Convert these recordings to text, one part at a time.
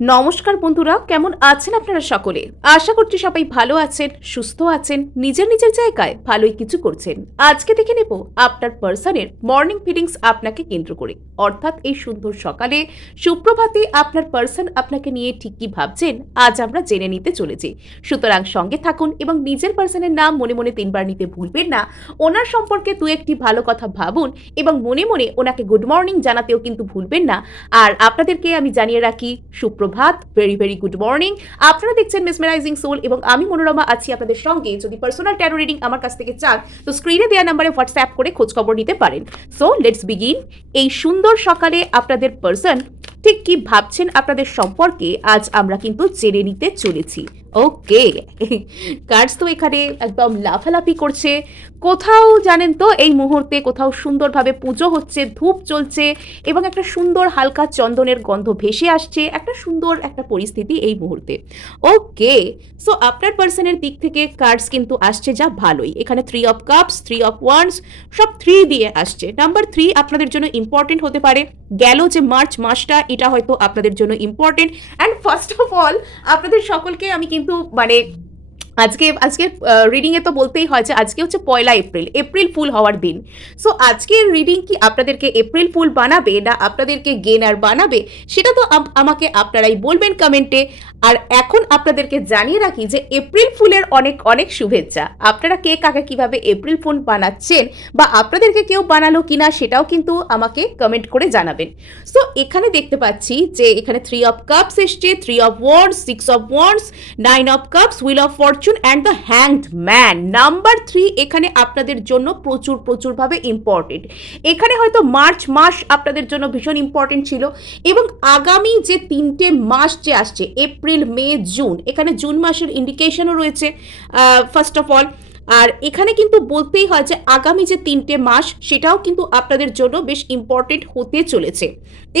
নমস্কার বন্ধুরা, কেমন আছেন আপনারা সকলে? আশা করছি সবাই ভালো আছেন, সুস্থ আছেন, নিজের নিজের জায়গায় ভালোই কিছু করছেন। আজকে দেখে নেব আপনার পার্সনের মর্নিং ফিলিংস আপনাকে কেন্দ্র করে, অর্থাৎ এই সুন্দর সকালে সুপ্রভাতে আপনার পার্সন আপনাকে নিয়ে ঠিক কি ভাবছেন আজ আমরা জেনে নিতে চলেছি। সুতরাং সঙ্গে থাকুন এবং নিজের পার্সনের নাম মনে মনে 3 বার নিতে ভুলবেন না। ওনার সম্পর্কে দু একটি ভালো কথা ভাবুন এবং মনে মনে ওনাকে গুড মর্নিং জানাতেও কিন্তু ভুলবেন না। আর আপনাদেরকে আমি জানিয়ে রাখি, সুপ্রভাত, ভেরি ভেরি গুড মর্নিং। আপনারা দেখছেন মেসমেরাইজিং সোল এবং আমি মনোরমা আছি আপনাদের সঙ্গে। যদি পার্সোনাল ট্যারো রিডিং আমার কাছ থেকে চান তো স্ক্রিনে দেওয়া নাম্বারে হোয়াটসঅ্যাপ করে খোঁজখবর নিতে পারেন। So let's begin. এই সুন্দর সকালে আপনাদের পার্সন ঠিক কি ভাবছেন আপনাদের সম্পর্কে আজ আমরা কিন্তু জেনে নিতে চলেছি। ওকে, কার্ডস তো এখানে একদম লাফালাফি করছে। কোথাও জানেন তো এই মুহূর্তে কোথাও সুন্দরভাবে পুজো হচ্ছে, ধূপ জ্বলছে এবং একটা সুন্দর হালকা চন্দনের গন্ধ ভেসে আসছে। একটা সুন্দর একটা পরিস্থিতি এই মুহূর্তে। ওকে, সো আপনার পার্সনের দিক থেকে কার্ডস কিন্তু আসছে যা ভালোই। এখানে 3 অফ কাপস, 3 অফ ওয়ান্ডস, সব 3 দিয়ে আসছে। নাম্বার 3 আপনাদের জন্য ইম্পর্টেন্ট হতে পারে। গেল যে মার্চ মাসটা, এটা হয়তো আপনাদের জন্য important. And first of all আপনাদের সকলকে আমি কিন্তু আজকে রিডিংয়ে তো বলতেই হয় যে আজকে হচ্ছে 1 এপ্রিল, এপ্রিল ফুল হওয়ার দিন। সো আজকের রিডিং কি আপনাদেরকে এপ্রিল ফুল বানাবে না আপনাদেরকে গেনার বানাবে, সেটা তো আমাকে আপনারাই বলবেন কমেন্টে। আর এখন আপনাদেরকে জানিয়ে রাখি যে এপ্রিল ফুলের অনেক অনেক শুভেচ্ছা। আপনারা কে কাকে কিভাবে এপ্রিল ফুল বানাচ্ছেন বা আপনাদেরকে কেউ বানালো কিনা সেটাও কিন্তু আমাকে কমেন্ট করে জানাবেন। সো এখানে দেখতে পাচ্ছি যে এখানে 3 অফ কাপস এসছে, 3 of wands, 6 of wands, 9 of cups, wheel of Fortune and the hanged man. Number 3 এখানে আপনাদের জন্য প্রচুরভাবে ইম্পর্টেন্ট। এখানে হয়তো মার্চ মাস আপনাদের জন্য ভীষণ ইম্পর্টেন্ট ছিল এবং আগামী যে 3টে মাস যে আসছে, এপ্রিল, মে, জুন, এখানে জুন মাসের ইন্ডিকেশনও রয়েছে ফার্স্ট অফ অল। আর এখানে কিন্তু বলতেই হয় যে আগামী যে 3টে মাস সেটাও কিন্তু আপনাদের জন্য বেশ ইম্পর্টেন্ট হতে চলেছে।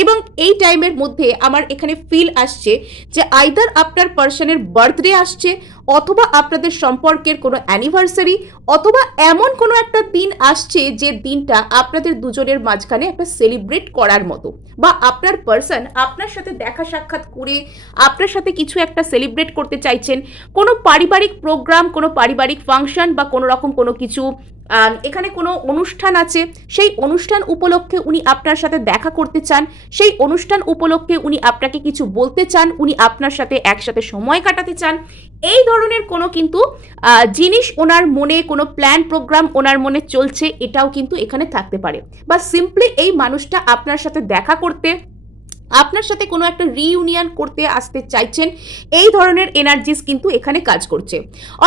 এবং এই টাইমের মধ্যে আমার এখানে ফিল আসছে যে আইদার আপনার পার্সনের বার্থডে আসছে, অথবা আপনাদের সম্পর্কের কোনো অ্যানিভার্সারি, অথবা এমন কোনো একটা দিন আসছে যে দিনটা আপনাদের দুজনের মাঝখানে একটা সেলিব্রেট করার মতো, বা আপনার পার্সন আপনার সাথে দেখা সাক্ষাৎ করে আপনার সাথে কিছু একটা সেলিব্রেট করতে চাইছেন। কোনো পারিবারিক প্রোগ্রাম, কোনো পারিবারিক ফাংশন বা কোনো রকম কোনো কিছু, এখানে কোনো অনুষ্ঠান আছে, সেই অনুষ্ঠান উপলক্ষে উনি আপনার সাথে দেখা করতে চান, সেই অনুষ্ঠান উপলক্ষে উনি আপনাকে কিছু বলতে চান, উনি আপনার সাথে একসাথে সময় কাটাতে চান। এই ধরনের কোনো কিন্তু জিনিস ওনার মনে, কোনো প্ল্যান প্রোগ্রাম ওনার মনে চলছে, এটাও কিন্তু এখানে থাকতে পারে। বা সিম্পলি এই মানুষটা আপনার সাথে দেখা করতে, আপনার সাথে কোনো একটা রিইউনিয়ন করতে আসতে চাইছেন, এই ধরনের এনার্জিস কিন্তু এখানে কাজ করছে।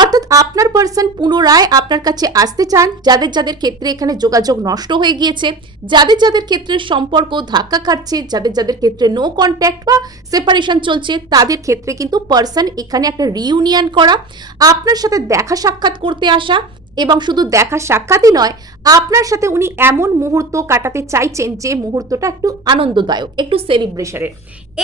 অর্থাৎ আপনার পার্সন পুনরায় আপনার কাছে আসতে চান, যাদের যাদের ক্ষেত্রে এখানে যোগাযোগ নষ্ট হয়ে গিয়েছে, যাদের যাদের ক্ষেত্রে সম্পর্ক ধাক্কা খাচ্ছে, যাদের যাদের ক্ষেত্রে নো কন্ট্যাক্ট বা সেপারেশন চলছে, তাদের ক্ষেত্রে কিন্তু পার্সন এখানে একটা রিইউনিয়ন করা, আপনার সাথে দেখা সাক্ষাৎ করতে আসা, এবং শুধু দেখা সাক্ষাৎই নয়, আপনার সাথে উনি এমন মুহূর্ত কাটাতে চাইছেন যে মুহূর্তটা একটু আনন্দদায়ক, একটু সেলিব্রেশনের,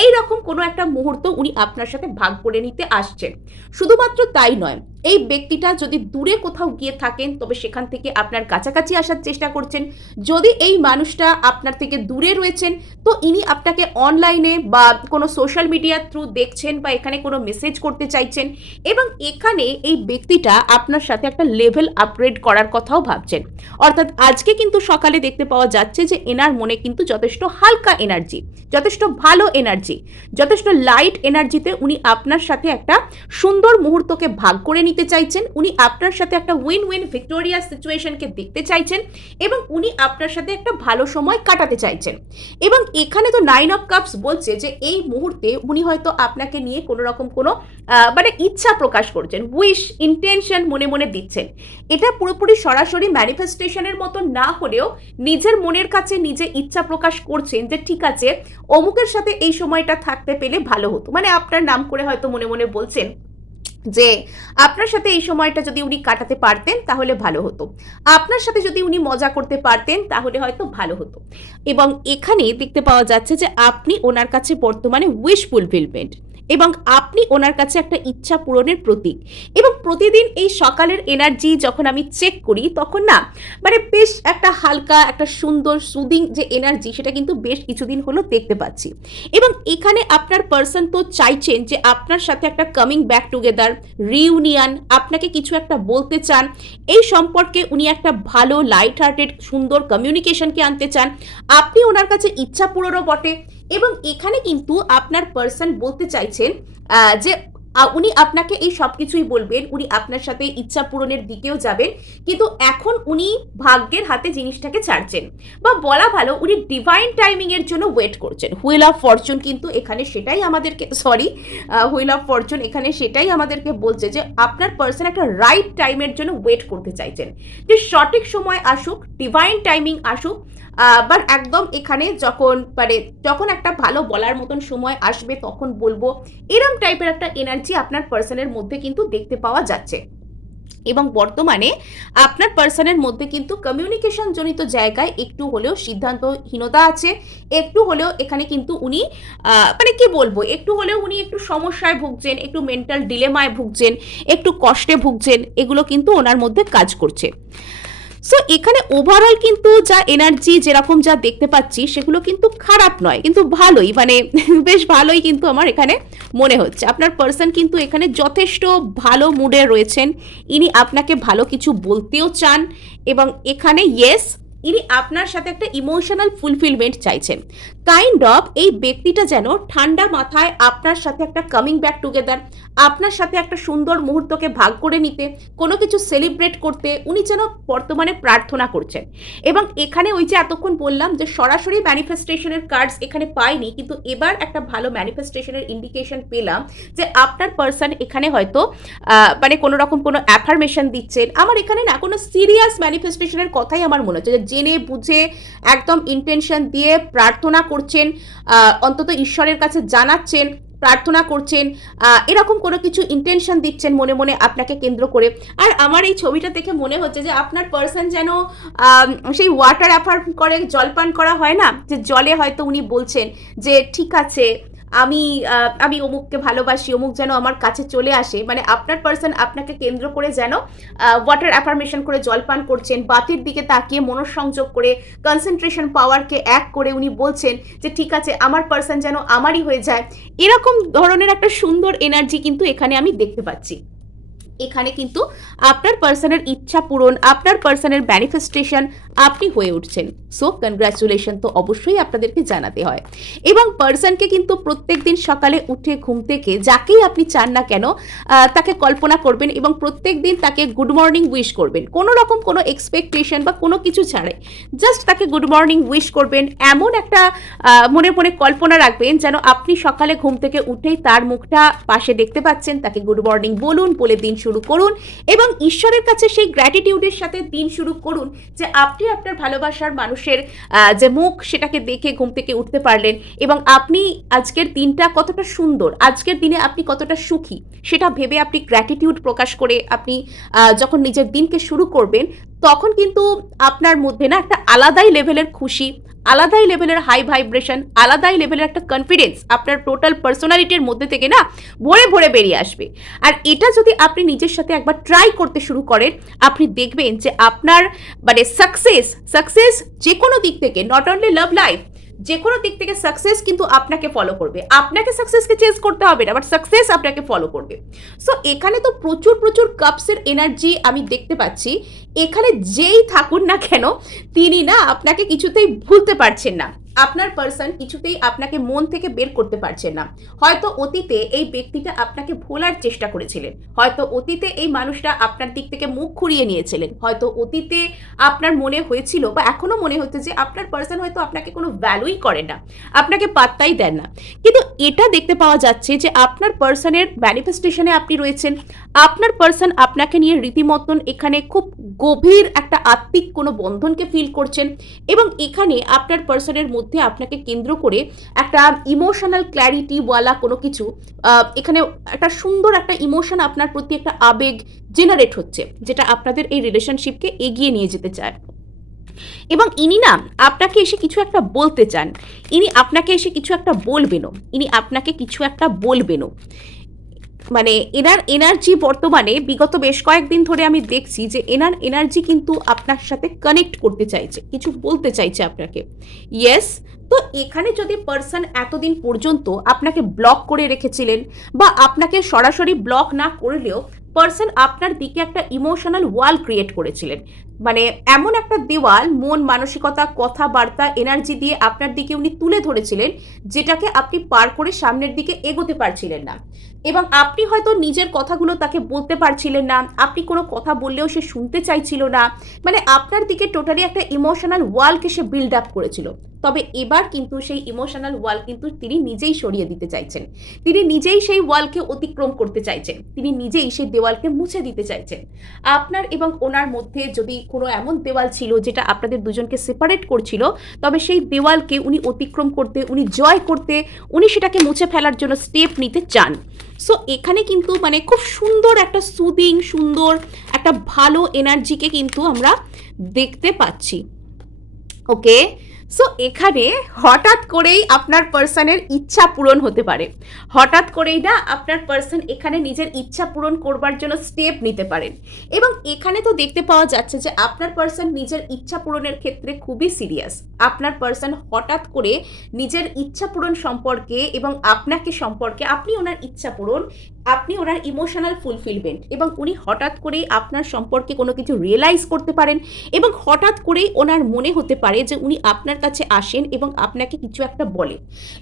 এই রকম কোনো একটা মুহূর্ত উনি আপনার সাথে ভাগ করে নিতে আসছেন। শুধুমাত্র তাই নয়, এই ব্যক্তিটা যদি দূরে কোথাও গিয়ে থাকেন তবে সেখান থেকে আপনার কাছাকাছি আসার চেষ্টা করছেন। যদি এই মানুষটা আপনার থেকে দূরে রয়েছেন তো ইনি আপনাকে অনলাইনে বা কোনো সোশ্যাল মিডিয়ার থ্রু দেখছেন বা এখানে কোনো মেসেজ করতে চাইছেন, এবং এখানে এই ব্যক্তিটা আপনার সাথে একটা লেভেল আপগ্রেড করার কথাও ভাবছেন। অর্থাৎ আজকে কিন্তু সকালে দেখতে পাওয়া যাচ্ছে যে এনার মনে কিন্তু যথেষ্ট হালকা এনার্জি, যথেষ্ট ভালো এনার্জি, যথেষ্ট লাইট এনার্জিতে উনি আপনার সাথে একটা সুন্দর মুহূর্তকে ভাগ করে নিতে চাইছেন। উনি আপনার সাথে একটা উইন উইন ভিক্টোরিয়াস সিচুয়েশনকে দেখতে চাইছেন এবং উনি আপনার সাথে একটা ভালো সময় কাটাতে চাইছেন। এবং এখানে তো 9 অফ কাপস বলছে যে এই মুহূর্তে উনি হয়তো আপনাকে নিয়ে কোনো রকম কোনো ইচ্ছা প্রকাশ করছেন, উইশ, ইন্টেনশন মনে মনে দিচ্ছেন। এটা পুরোপুরি সরাসরি ম্যানিফেস্টেশনের মতো না হলেও নিজের মনের কাছে নিজে ইচ্ছা প্রকাশ করছেন যে ঠিক আছে, অমুকের সাথে এই সময়টা থাকতে পেলে ভালো হতো। মানে আপনার নাম করে হয়তো মনে মনে বলছেন যে আপনার সাথে এই সময়টা যদি উনি কাটাতে পারতেন তাহলে ভালো হতো, আপনার সাথে যদি উনি মজা করতে পারতেন তাহলে হয়তো ভালো হতো। এবং এখানে দেখতে পাওয়া যাচ্ছে যে আপনি ওনার কাছে বর্তমানে উইশ ফুলফিলমেন্ট, এবং আপনি ওনার কাছে একটা ইচ্ছা পূরণের প্রতীক। এবং প্রতিদিন এই সকালের এনার্জি যখন আমি চেক করি তখন না মানে বেশ একটা হালকা একটা সুন্দর সুদিং যে এনার্জি সেটা কিন্তু বেশ কিছুদিন হলো দেখতে পাচ্ছি। এবং এখানে আপনার পার্সন তো চাইছেন যে আপনার সাথে একটা কামিং ব্যাক টুগেদার, রিউনিয়ন, আপনাকে কিছু একটা বলতে চান, এই সম্পর্কে উনি একটা ভালো লাইট হার্টেড সুন্দর কমিউনিকেশনকে আনতে চান। আপনি ওনার কাছে ইচ্ছা পূরণও বটে। এবং এখানে কিন্তু আপনার পার্সন বলতে চাইছেন যে উনি আপনাকে এই সব কিছুই বলবেন, উনি আপনার সাথে ইচ্ছা পূরণের দিকেও যাবেন, কিন্তু এখন উনি ভাগ্যের হাতে জিনিসটাকে ছাড়ছেন, বা বলা ভালো উনি ডিভাইন টাইমিং এর জন্য ওয়েট করছেন। হুইল অফ ফরচুন কিন্তু এখানে সেটাই আমাদেরকে হুইল অফ ফরচুন এখানে সেটাই আমাদেরকে বলছে যে আপনার পার্সন একটা রাইট টাইমের জন্য ওয়েট করতে চাইছেন, যে সঠিক সময় আসুক, ডিভাইন টাইমিং আসুক। বাট একদম এখানে যখন একটা ভালো বলার মতন সময় আসবে তখন বলবো, এরম টাইপের একটা এনার্জি আপনার পার্সনের মধ্যে কিন্তু দেখতে পাওয়া যাচ্ছে। এবং বর্তমানে আপনার পার্সনের মধ্যে কিন্তু কমিউনিকেশন জনিত জায়গায় একটু হলেও সিদ্ধান্তহীনতা আছে, একটু হলেও এখানে কিন্তু উনি মানে কি বলবো, একটু হলেও উনি একটু সমস্যায় ভুগছেন, একটু মেন্টাল ডিলেমায় ভুগছেন, একটু কষ্টে ভুগছেন, এগুলো কিন্তু ওনার মধ্যে কাজ করছে। সো এখানে ওভারঅল কিন্তু যা এনার্জি যেরকম যা দেখতে পাচ্ছি সেগুলো কিন্তু খারাপ নয়, কিন্তু ভালোই, মানে বেশ ভালোই কিন্তু আমার এখানে মনে হচ্ছে। আপনার পার্সন কিন্তু এখানে যথেষ্ট ভালো মুডে রয়েছেন, ইনি আপনাকে ভালো কিছু বলতেও চান, এবং এখানে ইয়েস ইনি আপনার সাথে একটা ইমোশনাল ফুলফিলমেন্ট চাইছেন। কাইন্ড অফ এই ব্যক্তিটা যেন ঠান্ডা মাথায় আপনার সাথে একটা কামিং ব্যাক টুগেদার, আপনার সাথে একটা সুন্দর মুহূর্তকে ভাগ করে নিতে, কোনো কিছু সেলিব্রেট করতে উনি যেন বর্তমানে প্রার্থনা করছেন। এবং এখানে ওই যে এতক্ষণ বললাম যে সরাসরি ম্যানিফেস্টেশনের কার্ডস এখানে পাইনি, কিন্তু এবার একটা ভালো ম্যানিফেস্টেশনের ইন্ডিকেশন পেলাম যে আপনার পার্সন এখানে হয়তো মানে কোনো রকম কোনো অ্যাফার্মেশন দিচ্ছেন। আমার এখানে না কোনো সিরিয়াস ম্যানিফেস্টেশনের কথাই আমার মনে হচ্ছে, যে জেনে বুঝে একদম ইন্টেনশন দিয়ে প্রার্থনা করছেন, অন্তত ঈশ্বরের কাছে জানাচ্ছেন, প্রার্থনা করছেন, এরকম কোনো কিছু ইন্টেনশন দিচ্ছেন মনে মনে আপনাকে কেন্দ্র করে। আর আমার এই ছবিটা দেখে মনে হচ্ছে যে আপনার পার্সন যেন সেই ওয়াটার অ্যাফার করে জলপান করা হয় না, যে জলে হয়তো উনি বলছেন যে ঠিক আছে আমি অমুককে ভালোবাসি, অমুক যেন আমার কাছে চলে আসে। মানে আপনার পার্সন আপনাকে কেন্দ্র করে যেন ওয়াটার অ্যাফার্মেশন করে জলপান করছেন, বাতির দিকে তাকিয়ে মনঃসংযোগ করে কনসেন্ট্রেশন পাওয়ারকে এক করে উনি বলছেন যে ঠিক আছে আমার পার্সন যেন আমারই হয়ে যায়। এরকম ধরনের একটা সুন্দর এনার্জি কিন্তু এখানে আমি দেখতে পাচ্ছি। এখানে কিন্তু আপনার পার্সনের ইচ্ছা পূরণ, আপনার পার্সনের ম্যানিফেস্টেশন আপনি হয়ে উঠছেন। সো কনগ্রাচুলেশন তো অবশ্যই আপনাদেরকে জানাতে হয়। এবং পার্সনকে কিন্তু প্রত্যেক দিন সকালে উঠে ঘুম থেকে যাকেই আপনি চান না কেন তাকে কল্পনা করবেন এবং প্রত্যেক দিন তাকে গুড মর্নিং উইশ করবেন, কোনো রকম কোনো এক্সপেকটেশন বা কোনো কিছু ছাড়াই জাস্ট তাকে গুড মর্নিং উইশ করবেন। এমন একটা মনে মনে কল্পনা রাখবেন যেন আপনি সকালে ঘুম থেকে উঠেই তার মুখটা পাশে দেখতে পাচ্ছেন, তাকে গুড মর্নিং বলুন, বলে দিন শুরু করুন এবং ঈশ্বরের কাছে সেই গ্র্যাটিটিউডের সাথে দিন শুরু করুন যে আপনি আপনার ভালোবাসার মানুষের যে মুখ সেটাকে দেখে ঘুম থেকে উঠতে পারলেন এবং আপনি আজকের দিনটা কতটা সুন্দর, আজকের দিনে আপনি কতটা সুখী সেটা ভেবে আপনি গ্র্যাটিটিউড প্রকাশ করে আপনি যখন নিজের দিনকে শুরু করবেন তখন কিন্তু আপনার মধ্যে না একটা আলাদাই লেভেলের খুশি, আলাদাই লেভেলের হাই ভাইব্রেশন, আলাদাই লেভেলের একটা কনফিডেন্স আপনার টোটাল পার্সোনালিটির মধ্যে থেকে না ভরে ভরে বেরিয়ে আসবে। আর এটা যদি আপনি নিজের সাথে একবার ট্রাই করতে শুরু করেন আপনি দেখবেন যে আপনার মানে সাকসেস যে কোনো দিক থেকে, নট অনলি লাভ লাইফ, যে কোনো দিক থেকে সাকসেস কিন্তু আপনাকে ফলো করবে। আপনাকে সাকসেসকে চেঞ্জ করতে হবে না, বাট সাকসেস আপনাকে ফলো করবে। সো এখানে তো প্রচুর প্রচুর কাপসের এনার্জি আমি দেখতে পাচ্ছি। এখানে যেই থাকুন না কেন তিনি না আপনাকে কিছুতেই ভুলতে পারছেন না, আপনার পার্সন কিছুতেই আপনাকে মন থেকে বের করতে পারছেন না। হয়তো অতীতে এই ব্যক্তিটা আপনাকে ভোলার চেষ্টা করেছিলেন, হয়তো অতীতে এই মানুষটা আপনার দিক থেকে মুখ ঘুরিয়ে নিয়েছিলেন, হয়তো অতীতে আপনার মনে হয়েছিল বা এখনো মনে হচ্ছে যে আপনার পার্সন হয়তো আপনাকে কোনো ভ্যালুই করেন না, আপনাকে পাত্তাই দেন না। কিন্তু এটা দেখতে পাওয়া যাচ্ছে যে আপনার পার্সনের ম্যানিফেস্টেশনে আপনি রয়েছেন, আপনার পার্সন আপনাকে নিয়ে রীতিমতন এখানে খুব গভীর একটা আত্মিক কোনো বন্ধনকে ফিল করছেন এবং এখানে আপনার পার্সনের মধ্যে আপনাকে কেন্দ্র করে একটা ইমোশনাল ক্ল্যারিটিওয়ালা কোনো কিছু এখানে একটা সুন্দর একটা ইমোশন আপনার প্রতি একটা আবেগ জেনারেট হচ্ছে যেটা আপনাদের এই রিলেশনশিপকে এগিয়ে নিয়ে যেতে চায়। এবং ইনি না আপনাকে এসে কিছু একটা বলতে চান, ইনি আপনাকে এসে কিছু একটা বলবেনও, ইনি আপনাকে কিছু একটা বলবেনও। মানে এনার এনার্জি বর্তমানে বিগত বেশ কয়েকদিন ধরে আমি দেখছি যে এনার এনার্জি কিন্তু আপনার সাথে কানেক্ট করতে চাইছে, কিছু বলতে চাইছে আপনাকে। ইয়েস, তো এখানে যদি পার্সন এতদিন পর্যন্ত আপনাকে ব্লক করে রেখেছিলেন বা আপনাকে সরাসরি ব্লক না করলেও পার্সন আপনার দিকে একটা ইমোশনাল ওয়াল ক্রিয়েট করেছিলেন, মানে এমন একটা দেওয়াল মন মানসিকতা কথাবার্তা এনার্জি দিয়ে আপনার দিকে উনি তুলে ধরেছিলেন যেটাকে আপনি পার করে সামনের দিকে এগোতে পারছিলেন না, এবং আপনি হয়তো নিজের কথাগুলো তাকে বলতে পারছিলেন না, আপনি কোনো কথা বললেও সে শুনতে চাইছিল না, মানে আপনার দিকে টোটালি একটা ইমোশনাল ওয়ালকে সে বিল্ড আপ করেছিল। তবে এবার কিন্তু সেই ইমোশনাল ওয়াল কিন্তু তিনি নিজেই সরিয়ে দিতে চাইছেন, তিনি নিজেই সেই ওয়ালকে অতিক্রম করতে চাইছেন, তিনি নিজেই সেই দেওয়ালকে মুছে দিতে চাইছেন। আপনার এবং ওনার মধ্যে যদি কোনো এমন দেওয়াল ছিল যেটা আপনাদের দুজনকে সেপারেট করছিল, তবে সেই দেওয়ালকে উনি অতিক্রম করতে, উনি জয় করতে, উনি সেটাকে মুছে ফেলার জন্য স্টেপ নিতে চান। সো এখানে কিন্তু মানে খুব সুন্দর একটা সুদিং, সুন্দর একটা ভালো এনার্জিকে কিন্তু আমরা দেখতে পাচ্ছি। ওকে, সো এখানে হঠাৎ করেই আপনার পার্সনের ইচ্ছা পূরণ হতে পারে, হঠাৎ করেই না আপনার পার্সন এখানে নিজের ইচ্ছা পূরণ করবার জন্য স্টেপ নিতে পারেন, এবং এখানে তো দেখতে পাওয়া যাচ্ছে যে আপনার পার্সন নিজের ইচ্ছা পূরণের ক্ষেত্রে খুবই সিরিয়াস। আপনার পার্সন হঠাৎ করে নিজের ইচ্ছা পূরণ সম্পর্কে এবং আপনাকে সম্পর্কে, আপনি ওনার ইচ্ছা পূরণ, আপনি ওনার ইমোশনাল ফুলফিলমেন্ট, এবং উনি হঠাৎ করেই আপনার সম্পর্কে কোনো কিছু রিয়েলাইজ করতে পারেন, এবং হঠাৎ করেই ওনার মনে হতে পারে যে উনি আপনার কাছে আসেন এবং আপনাকে কিছু একটা বলে।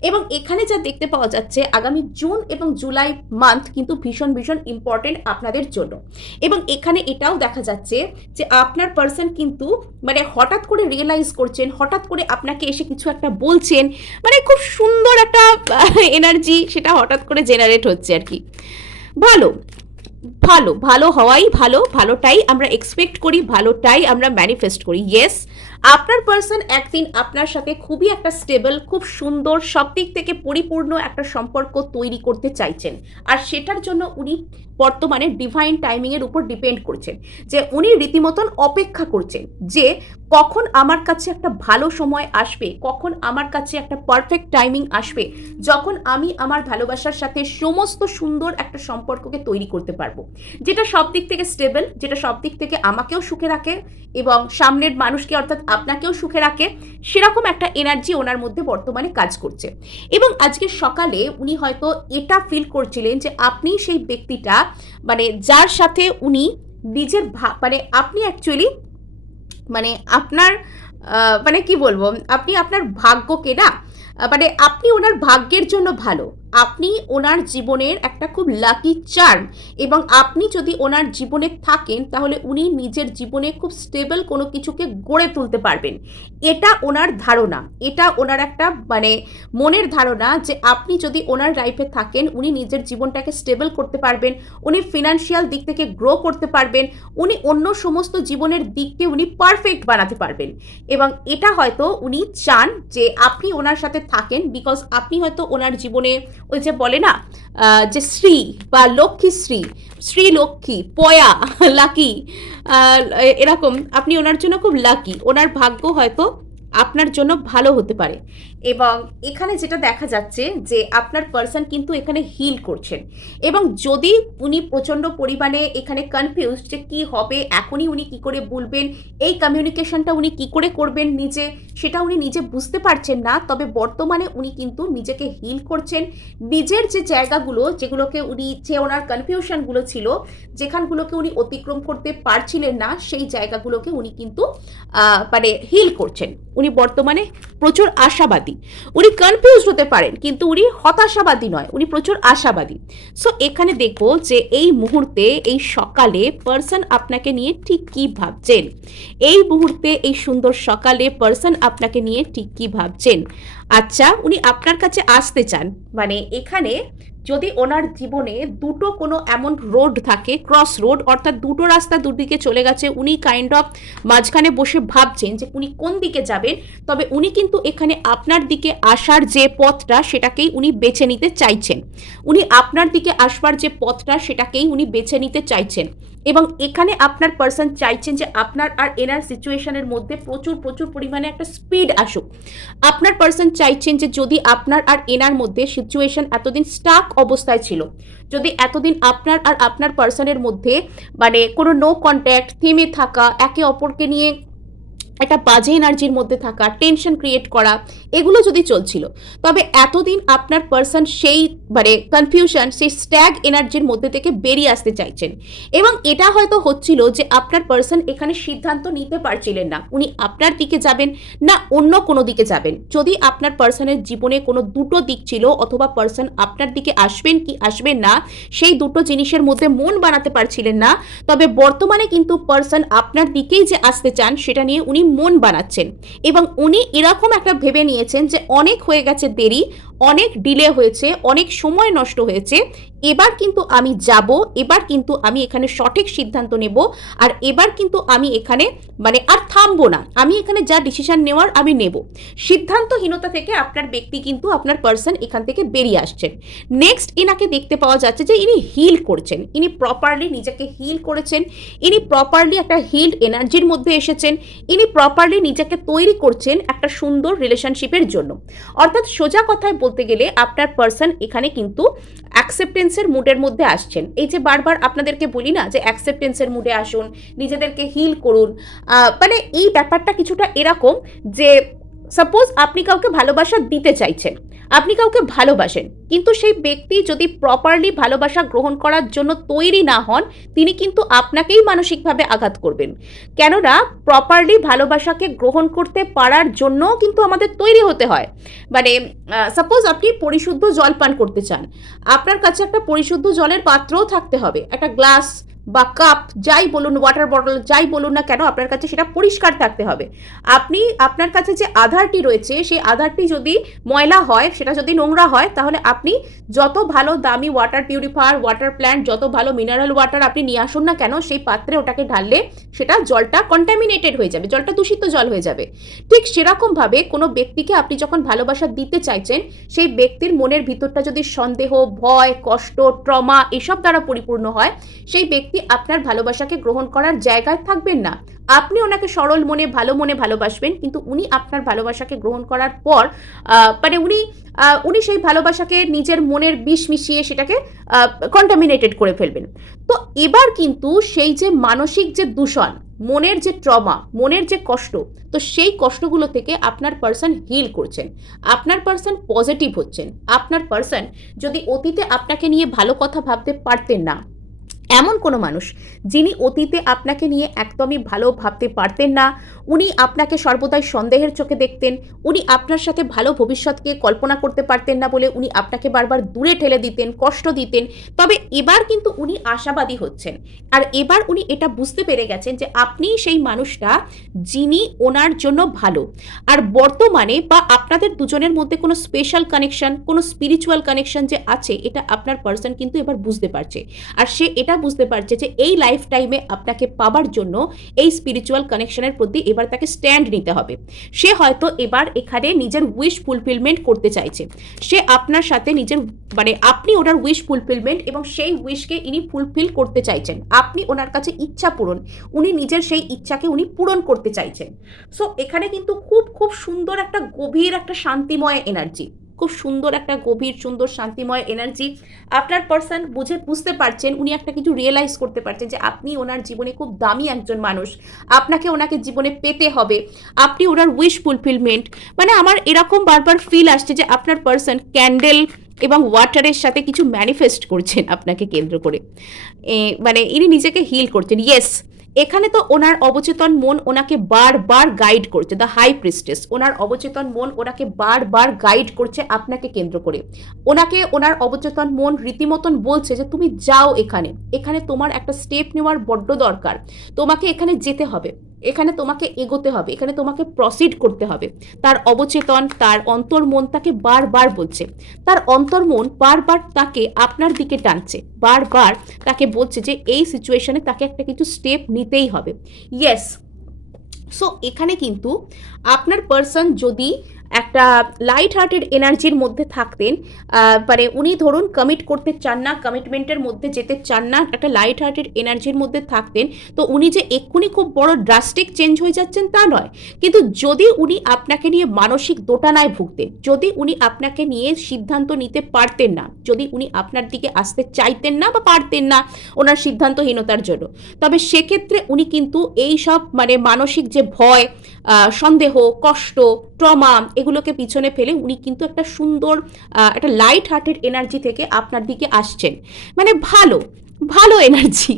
এবং এখানে যা দেখতে পাওয়া যাচ্ছে আগামী জুন এবং জুলাই মান্থ কিন্তু ভীষণ ভীষণ ইম্পর্টেন্ট আপনাদের জন্য, এবং এখানে এটাও দেখা যাচ্ছে যে আপনার পার্সন কিন্তু মানে হঠাৎ করে রিয়েলাইজ করছেন, হঠাৎ করে আপনাকে এসে কিছু একটা বলছেন, মানে খুব সুন্দর একটা এনার্জি সেটা হঠাৎ করে জেনারেট হচ্ছে আর কি। ভালো ভালো ভালো হওয়াই ভালো, ভালোটাই আমরা এক্সপেক্ট করি, ভালোটাই আমরা ম্যানিফেস্ট করি। ইয়েস, আপনার পার্সন একদিন আপনার সাথে খুবই একটা স্টেবল, খুব সুন্দর, সব দিক থেকে পরিপূর্ণ একটা সম্পর্ক তৈরি করতে চাইছেন, আর সেটার জন্য উনি বর্তমানে ডিভাইন টাইমিংয়ের উপর ডিপেন্ড করছেন, যে উনি রীতিমতন অপেক্ষা করছেন যে কখন আমার কাছে একটা ভালো সময় আসবে, কখন আমার কাছে একটা পারফেক্ট টাইমিং আসবে, যখন আমি আমার ভালোবাসার সাথে সমস্ত সুন্দর একটা সম্পর্ককে তৈরি করতে পারবো, যেটা সব দিক থেকে স্টেবল, যেটা সব দিক থেকে আমাকেও সুখে রাখে এবং সামনের মানুষকে অর্থাৎ আপনাকেও সুখে রাখে। সেরকম একটা এনার্জি ওনার মধ্যে বর্তমানে কাজ করছে, এবং আজকে সকালে উনি হয়তো এটা ফিল করছিলেন যে আপনি সেই ব্যক্তিটা, মানে যার সাথে উনি নিজের মানে আপনি অ্যাকচুয়ালি মানে আপনার মানে কি বলবো, আপনি আপনার ভাগ্যকে না, মানে আপনি ওনার ভাগ্যের জন্য ভালো, আপনি ওনার জীবনের একটা খুব লাকি চার্ম, এবং আপনি যদি ওনার জীবনে থাকেন তাহলে উনি নিজের জীবনে খুব স্টেবল কোনো কিছুকে গড়ে তুলতে পারবেন। এটা ওনার ধারণা, এটা ওনার একটা মানে মনের ধারণা যে আপনি যদি ওনার লাইফে থাকেন উনি নিজের জীবনটাকে স্টেবল করতে পারবেন, উনি ফিনান্সিয়াল দিক থেকে গ্রো করতে পারবেন, উনি অন্য সমস্ত জীবনের দিককে উনি পারফেক্ট বানাতে পারবেন, এবং এটা হয়তো উনি চান যে আপনি ওনার সাথে থাকেন, বিকজ আপনি হয়তো ওনার জীবনে ওই যে বলে না যে শ্রী বা লক্ষ্মী, শ্রী শ্রী লক্ষ্মী, পয়া, লাকি, এরকম আপনি ওনার জন্য খুব লাকি, ওনার ভাগ্য হয়তো আপনার জন্য ভালো হতে পারে। এবং এখানে যেটা দেখা যাচ্ছে যে আপনার পার্সন কিন্তু এখানে হিল করছেন, এবং যদি উনি প্রচণ্ড পরিমাণে এখানে কনফিউজ যে কি হবে, এখনই উনি কি করে বলবেন, এই কমিউনিকেশনটা উনি কি করে করবেন নিজে, সেটা উনি নিজে বুঝতে পারছেন না, তবে বর্তমানে উনি কিন্তু নিজেকে হিল করছেন, নিজের যে জায়গাগুলো যেগুলোকে উনি, যে ওনার কনফিউশনগুলো ছিল, যেখানগুলোকে উনি অতিক্রম করতে পারছিলেন না, সেই জায়গাগুলোকে উনি কিন্তু মানে হিল করছেন। উনি বর্তমানে প্রচুর আশাবাদী, উনি কনফিউজ হতে পারেন কিন্তু উনি হতাশাবাদী নয়, উনি প্রচুর আশাবাদী। সো এখানে দেখবো যে এই মুহূর্তে, এই সকালে পার্সন আপনাকে নিয়ে ঠিক কী ভাবছেন, এই মুহূর্তে এই সুন্দর সকালে পার্সন আপনাকে নিয়ে ঠিক কী ভাবছেন। আচ্ছা, উনি আপনার কাছে আসতে চান, মানে এখানে যদি ওনার জীবনে দুটো কোনো এমন রোড থাকে, ক্রস রোড, অর্থাৎ দুটো রাস্তা দুদিকে চলে গেছে, উনি কাইন্ড অফ মাঝখানে বসে ভাবছেন যে উনি কোন দিকে যাবেন, তবে উনি কিন্তু এখানে আপনার দিকে আসার যে পথটা সেটাকেই উনি বেছে নিতে চাইছেন, উনি আপনার দিকে আসবার যে পথটা সেটাকেই উনি বেছে নিতে চাইছেন। এবং এখানে আপনার পার্সন চাইছেন যে আপনার আর এনার সিচুয়েশনের মধ্যে প্রচুর প্রচুর পরিমাণে একটা স্পিড আসুক। আপনার পার্সন চাইছেন যে যদি আপনার আর এনার মধ্যে সিচুয়েশন এতদিন স্টাক অবস্থায় ছিল, যদি এতদিন আপনার আর আপনার পার্সনের মধ্যে মানে কোনো নো কন্ট্যাক্ট, থেমে থাকা, একে অপরকে নিয়ে একটা বাজে এনার্জির মধ্যে থাকা, টেনশন ক্রিয়েট করা, এগুলো যদি চলছিল, তবে এতদিন আপনার পার্সন সেই মানে কনফিউশন, সেই স্ট্যাগ এনার্জির মধ্যে থেকে বেরিয়ে আসতে চাইছেন। এবং এটা হয়তো হচ্ছিল যে আপনার পার্সন এখানে সিদ্ধান্ত নিতে পারছিলেন না, উনি আপনার দিকে যাবেন না অন্য কোনো দিকে যাবেন। যদি আপনার পার্সনের জীবনে কোনো দুটো দিক ছিল, অথবা পার্সন আপনার দিকে আসবেন কি আসবেন না, সেই দুটো জিনিসের মধ্যে মন বানাতে পারছিলেন না, তবে বর্তমানে কিন্তু পার্সন আপনার দিকেই যে আসতে চান সেটা নিয়ে উনি মন বানাচ্ছেন। এবং উনি এরকম একটা ভেবে নিয়েছেন যে অনেক হয়ে গেছে দেরি, অনেক ডিলে হয়েছে, অনেক সময় নষ্ট হয়েছে, এবার কিন্তু আমি যাব, এবার কিন্তু আমি এখানে সঠিক সিদ্ধান্ত নেব, আর এবার কিন্তু আমি এখানে মানে আর থামবো না, আমি এখানে যা ডিসিশন নেওয়ার আমি নেব। সিদ্ধান্তহীনতা থেকে আপনার ব্যক্তি কিন্তু আপনার পার্সন এখান থেকে বেরিয়ে আসছেন। নেক্সট এনাকে দেখতে পাওয়া যাচ্ছে যে ইনি হিল করছেন, ইনি প্রপারলি নিজেকে হিল করেছেন, ইনি প্রপারলি একটা হিলড এনার্জির মধ্যে এসেছেন, ইনি প্রপারলি নিজেকে তৈরি করছেন একটা সুন্দর রিলেশনশিপের জন্য। অর্থাৎ সোজা কথায় বলতে গেলে আপনার পার্সন এখানে কিন্তু অ্যাকসেপ্টেন্সের মুডের মধ্যে আসছেন। এই যে বারবার আপনাদেরকে বলি না যে অ্যাকসেপ্টেন্সের মুডে আসুন, নিজেদেরকে হিল করুন, মানে এই ব্যাপারটা কিছুটা এরকম যে সাপোজ আপনি কাউকে ভালোবাসা দিতে চাইছেন, আপনি কাউকে ভালোবাসেন, কিন্তু সেই ব্যক্তি যদি প্রপারলি ভালোবাসা গ্রহণ করার জন্য তৈরি না হন, তিনি কিন্তু আপনাকেই মানসিকভাবে আঘাত করবেন। কেননা প্রপারলি ভালোবাসাকে গ্রহণ করতে পারার জন্যও কিন্তু আমাদের তৈরি হতে হয়। মানে সাপোজ আপনি পরিশুদ্ধ জল পান করতে চান, আপনার কাছে একটা পরিশুদ্ধ জলের পাত্রও থাকতে হবে, একটা গ্লাস বা কাপ যাই বলুন, ওয়াটার বটল যাই বলুন না কেন, আপনার কাছে সেটা পরিষ্কার থাকতে হবে। আপনি আপনার কাছে যে আধারটি রয়েছে, সেই আধারটি যদি ময়লা হয়, সেটা যদি নোংরা হয়, তাহলে আপনি যত ভালো দামি ওয়াটার পিউরিফায়ার, ওয়াটার প্ল্যান্ট, যত ভালো মিনারেল ওয়াটার আপনি নিয়ে আসুন না কেন, সেই পাত্রে ওটাকে ঢাললে সেটা জলটা কন্টামিনেটেড হয়ে যাবে, জলটা দূষিত জল হয়ে যাবে। ঠিক সেরকমভাবে কোনো ব্যক্তিকে আপনি যখন ভালোবাসা দিতে চাইছেন, সেই ব্যক্তির মনের ভিতরটা যদি সন্দেহ, ভয়, কষ্ট, ট্রমা এসব দ্বারা পরিপূর্ণ হয়, সেই ব্যক্তি আপনার ভালোবাসাকে গ্রহণ করার জায়গায় থাকবেন না। আপনি ওনাকে সরল মনে, ভালো মনে ভালোবাসবেন, কিন্তু উনি আপনার ভালোবাসাকে গ্রহণ করার পর মানে উনি সেই ভালোবাসাকে নিজের মনের বিষ মিশিয়ে সেটাকে কন্টামিনেটেড করে ফেলবেন। তো এবার কিন্তু সেই যে মানসিক যে দূষণ, মনের যে ট্রমা, মনের যে কষ্ট, তো সেই কষ্টগুলো থেকে আপনার পার্সন হিল করছেন, আপনার পার্সন পজিটিভ হচ্ছেন। আপনার পার্সন যদি অতীতে আপনাকে নিয়ে ভালো কথা ভাবতে পারতেন না, এমন কোনো মানুষ যিনি অতীতে আপনাকে নিয়ে একদমই ভালো ভাবতে পারতেন না, উনি আপনাকে সর্বদাই সন্দেহের চোখে দেখতেন, উনি আপনার সাথে ভালো ভবিষ্যৎকে কল্পনা করতে পারতেন না বলে উনি আপনাকে বারবার দূরে ঠেলে দিতেন, কষ্ট দিতেন, তবে এবার কিন্তু উনি আশাবাদী হচ্ছেন। আর এবার উনি এটা বুঝতে পেরে গেছেন যে আপনি সেই মানুষটা যিনি ওনার জন্য ভালো। আর বর্তমানে বা আপনাদের দুজনের মধ্যে কোনো স্পেশাল কানেকশন, কোনো স্পিরিচুয়াল কানেকশন যে আছে, এটা আপনার পার্সন কিন্তু এবার বুঝতে পারছে। আর সে এটা বুঝতে পারছে যে এই লাইফ টাইমে আপনাকে পাবার জন্য এই স্পিরিচুয়াল কানেকশনের প্রতি এবার তাকে স্ট্যান্ড নিতে হবে। সে হয়তো এবার এখানে নিজের উইশ ফুলফিলমেন্ট করতে চাইছে, সে আপনার সাথে নিজের মানে আপনি ওনার উইশ ফুলফিলমেন্ট এবং সেই উইশকে ইনি ফুলফিল করতে চাইছেন, আপনি ওনার কাছে ইচ্ছা পূরণ, উনি নিজের সেই ইচ্ছাকে উনি পূরণ করতে চাইছেন। সো এখানে কিন্তু খুব খুব সুন্দর একটা গভীর একটা শান্তিময় এনার্জি, খুব সুন্দর একটা গভীর সুন্দর শান্তিময় এনার্জি। আপনার পার্সন বুঝতে পারছেন, উনি একটা কিছু রিয়েলাইজ করতে পারছেন যে আপনি ওনার জীবনে খুব দামি একজন মানুষ, আপনাকে ওনাকে জীবনে পেতে হবে, আপনি ওনার উইশ ফুলফিলমেন্ট। মানে আমার এরকম বারবার ফিল আসছে যে আপনার পার্সন ক্যান্ডেল এবং ওয়াটারের সাথে কিছু ম্যানিফেস্ট করছেন আপনাকে কেন্দ্র করে, মানে ইনি নিজেকে হিল করছেন। ইয়েস, এখানে তো ওনার অবচেতন মন ওনাকে বারবার গাইড করছে, দ্য হাই প্রিস্টেস, ওনার অবচেতন মন ওনাকে বারবার গাইড করছে আপনাকে কেন্দ্র করে। ওনাকে ওনার অবচেতন মন রীতিমতন বলছে যে তুমি যাও, এখানে এখানে তোমার একটা স্টেপ নেওয়ার বড্ড দরকার, তোমাকে এখানে যেতে হবে, এখানে তোমাকে এগোতে হবে, এখানে তোমাকে প্রসিড করতে হবে। তার অবচেতন, তার অন্তর্মন তাকে বারবার বলছে, তার অন্তর্মন বারবার তাকে আপনার দিকে টানছে, বারবার তাকে বলছে যে এই সিচুয়েশনে তাকে একটা কিছু স্টেপ নিতেই হবে। ইয়েস, সো এখানে কিন্তু আপনার পার্সন যদি একটা লাইট হার্টেড এনার্জির মধ্যে থাকতেন। মানে উনি ধরুন কমিট করতে চান না, কমিটমেন্টের মধ্যে যেতে চান না, একটা লাইট হার্টেড এনার্জির মধ্যে থাকতেন। তো উনি যে এক্ষুনি খুব বড় ড্রাস্টিক চেঞ্জ হয়ে যাচ্ছেন তা নয়, কিন্তু যদি উনি আপনাকে নিয়ে মানসিক দোটানায় ভুগতেন, যদি উনি আপনাকে নিয়ে সিদ্ধান্ত নিতে পারতেন না, যদি উনি আপনার দিকে আসতে চাইতেন না বা পারতেন না ওনার সিদ্ধান্তহীনতার জন্য, তবে সেক্ষেত্রে উনি কিন্তু এই সব মানে মানসিক যে ভয়, সন্দেহ, কষ্ট, ট্রমা এগুলোকে পিছনে ফেলে উনি কিন্তু একটা সুন্দর একটা লাইট হার্টেড এনার্জি থেকে আপনার দিকে আসছেন। মানে ভালো ভালো এনার্জি,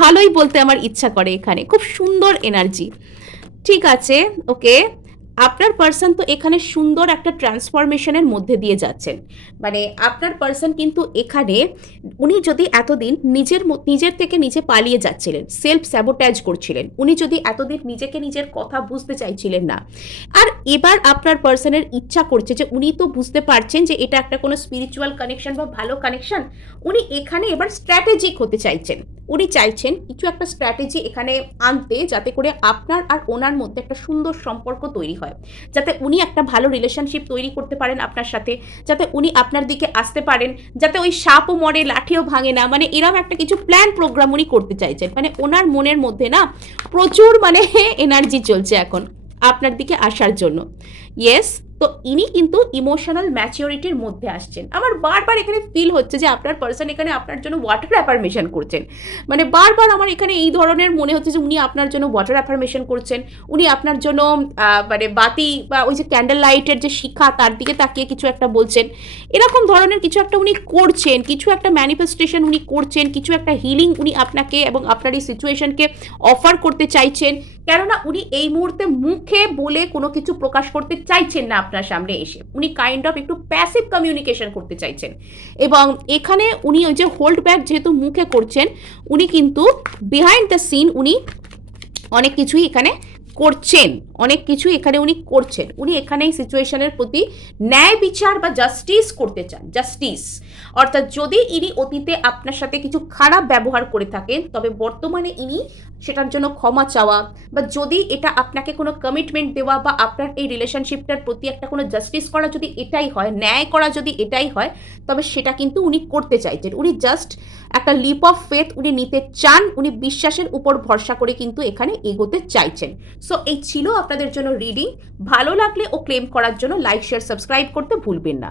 ভালোই বলতে আমার ইচ্ছা করে, এখানে খুব সুন্দর এনার্জি। ঠিক আছে, ওকে। আপনার পার্সন তো এখানে সুন্দর একটা ট্রান্সফরমেশনের মধ্যে দিয়ে যাচ্ছেন। মানে আপনার পার্সন কিন্তু এখানে উনি যদি এতদিন নিজের থেকে নিজে পালিয়ে যাচ্ছিলেন, সেলফ স্যাবোটাইজ করছিলেন, উনি যদি এতদিন নিজেকে নিজের কথা বুঝতে চাইছিলেন না, আর এবার আপনার পার্সনের ইচ্ছা করছে যে উনি তো বুঝতে পারছেন যে এটা একটা কোনো স্পিরিচুয়াল কানেকশন বা ভালো কানেকশন, উনি এখানে এবার স্ট্র্যাটেজিক হতে চাইছেন। উনি চাইছেন কিছু একটা স্ট্র্যাটেজি এখানে আনতে, যাতে করে আপনার আর ওনার মধ্যে একটা সুন্দর সম্পর্ক তৈরি হয়, যাতে উনি একটা ভালো রিলেশনশিপ তৈরি করতে পারেন আপনার সাথে, যাতে উনি আপনার দিকে আসতে পারেন, যাতে ওই সাপও মরে লাঠিও ভাঙে না, মানে এরকম একটা কিছু প্ল্যান প্রোগ্রাম উনি করতে চাইছেন। মানে ওনার মনের মধ্যে না প্রচুর মানে এনার্জি চলছে এখন আপনার দিকে আসার জন্য। ইয়েস, তো ইনি কিন্তু ইমোশনাল ম্যাচিওরিটির মধ্যে আসছেন। আমার বারবার এখানে ফিল হচ্ছে যে আপনার পার্সন এখানে আপনার জন্য ওয়াটার অ্যাফার্মেশন করছেন। মানে বারবার আমার এখানে এই ধরনের মনে হচ্ছে যে উনি আপনার জন্য ওয়াটার অ্যাফার্মেশন করছেন, উনি আপনার জন্য মানে বাতি বা ওই যে ক্যান্ডেল লাইটের যে শিখা তার দিকে তাকিয়ে কিছু একটা বলছেন, এরকম ধরনের কিছু একটা উনি করছেন, কিছু একটা ম্যানিফেস্টেশন উনি করছেন, কিছু একটা হিলিং উনি আপনাকে এবং আপনার এই সিচুয়েশনকে অফার করতে চাইছেন। কেননা উনি এই মুহূর্তে মুখে বলে কোনো কিছু প্রকাশ করতে চাইছেন না আপনার সামনে এসে, উনি কাইন্ড অফ একটু প্যাসিভ কমিউনিকেশন করতে চাইছেন। এবং এখানে উনি ওই যে হোল্ড ব্যাক যেহেতু মুখে করছেন, উনি কিন্তু বিহাইন্ড দ্য সিন উনি অনেক কিছুই এখানে করছেন, অনেক কিছুই এখানে উনি করছেন। উনি এখানে এই সিচুয়েশনের প্রতি ন্যায় বিচার বা জাস্টিস করতে চান, জাস্টিস। অর্থাৎ যদি ইনি অতীতে আপনার সাথে কিছু খারাপ ব্যবহার করে থাকেন, তবে বর্তমানে ইনি সেটার জন্য ক্ষমা চাওয়া, বা যদি এটা আপনাকে কোনো কমিটমেন্ট দেওয়া বা আপনার এই রিলেশনশিপটার প্রতি একটা কোনো জাস্টিস করা যদি এটাই হয়, ন্যায় করা যদি এটাই হয়, তবে সেটা কিন্তু উনি করতে চাইছেন। উনি জাস্ট একটা লিপ অফ ফেথ উনি নিতে চান, উনি বিশ্বাসের উপর ভরসা করে কিন্তু এখানে এগোতে চাইছেন। সো এই ছিল আপনাদের জন্য রিডিং। ভালো লাগলে ও ক্লেম করার জন্য লাইক, শেয়ার, সাবস্ক্রাইব করতে ভুলবেন না।